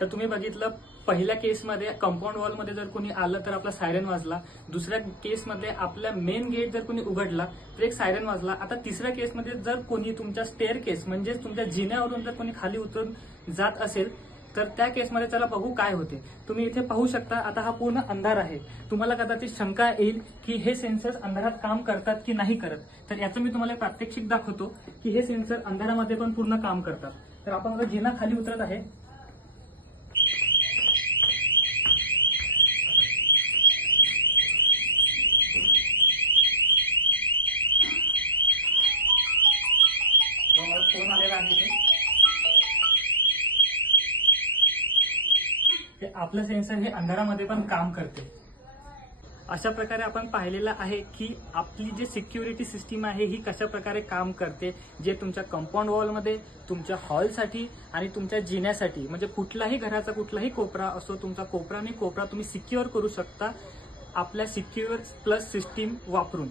तर तुम्ही बघितलं पहिल्या केसमध्ये कंपाऊंड वॉलमध्ये जर कोणी आलं तर आपला सायरन वाजला, दुसऱ्या केसमध्ये आपल्या मेन गेट जर कोणी उघडला तर एक सायरन वाजला. आता तिसऱ्या केसमध्ये जर कोणी तुमच्या स्टेअर केस म्हणजे तुमच्या जिन्यावरून जर कोणी खाली उतरून जात असेल तर त्या केसमध्ये चला बघू काय होते. तुम्ही इथे पाहू शकता आता हा पूर्ण अंधार आहे. तुम्हाला कदाचित शंका येईल की हे सेन्सर्स अंधारात काम करतात की नाही करत. तर याचं मी तुम्हाला प्रात्यक्षिक दाखवतो की हे सेन्सर अंधारामध्ये पण पूर्ण काम करतात. तर आपण आता जिना खाली उतरत आहे. फोन आलेला आहे ते आपलं सेन्सर हे अंधारामध्ये पण काम करते. अशा प्रकारे आपण पाहिलेलं आहे की आपली जी सिक्युरिटी सिस्टीम आहे ही कशा प्रकारे काम करते, जे तुमच्या कंपाऊंड वॉलमध्ये, तुमच्या हॉलसाठी आणि तुमच्या जिन्यासाठी म्हणजे कुठलाही घराचा कुठलाही कोपरा असो, तुमचा कोपरा आणि कोपरा तुम्ही सिक्युअर करू शकता आपल्या सिक्युअर प्लस सिस्टीम वापरून.